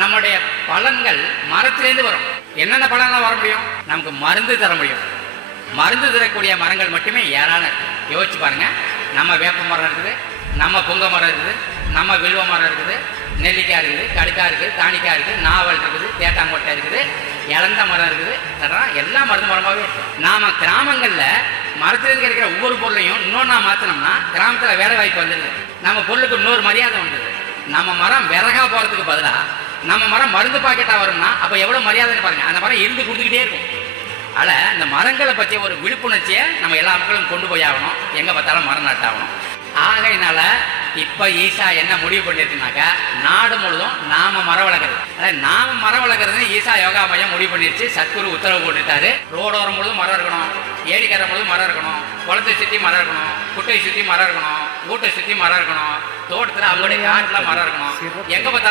நம்முடைய பலன்கள் மரத்திலேருந்து வரும். என்னென்ன பலன்லாம் வர முடியும்? நமக்கு மருந்து தர முடியும். மருந்து தரக்கூடிய மரங்கள் மட்டுமே ஏராளம் இருக்கு. யோசிச்சு பாருங்க. நம்ம வேப்ப மரம் இருக்குது, நம்ம புங்க மரம் இருக்குது, நம்ம வில்வ மரம் இருக்குது, நெல்லிக்காய் இருக்குது, கடுக்காய் இருக்குது, தானிக்காய் இருக்குது, நாவல் இருக்குது, தேட்டாங்கொட்டை இருக்குது, இளந்த மரம் இருக்குது. அதெல்லாம் எல்லா மருந்து மரமாகவே இருக்கு. நாம கிராமங்களில் மரத்திலிருந்து கிடைக்கிற ஒவ்வொரு பொருளையும் இன்னொன்னா மாற்றினோம்னா கிராமத்தில் வேலை வாய்ப்பு வந்துடுது. நம்ம பொருளுக்கு இன்னொரு மரியாதை வந்துடுது. நம்ம மரம் விறகா போகிறதுக்கு பதிலாக நம்ம மரம் மருந்து பாக்கெட்டாக வரும்னா அப்போ எவ்வளோ மரியாதைன்னு பாருங்க. அந்த மரம் இருந்து கொடுத்துக்கிட்டே இருக்கும். அதில் இந்த மரங்களை பற்றிய ஒரு விழிப்புணர்ச்சியை நம்ம எல்லா மக்களும் கொண்டு போய் ஆகணும். எங்கே பார்த்தாலும் மரம் நட்டாகணும். ஆகையினால இப்போ ஈசா என்ன முடிவு பண்ணிருக்குனாக்கா, நாடு முழுதும் நாம மரம் வளர்க்குறது. அதாவது நாம மரம் வளர்க்குறது ஈசா யோகா மையம் முடிவு பண்ணிருச்சு. சத்குரு உத்தரவு போட்டுட்டாரு. ரோடோரம் முழுதும் மரம் இருக்கணும், ஏரிக்கரை முழுதும் மரம் இருக்கணும், குளத்தை சுற்றி மரம் இருக்கணும், குட்டையை சுற்றி மரம் இருக்கணும், வீட்டை சுற்றி மரம் இருக்கணும், தோட்டத்தில் அவங்களுடைய காட்டில் மரம் இருக்கணும். எங்கே பார்த்தாலும்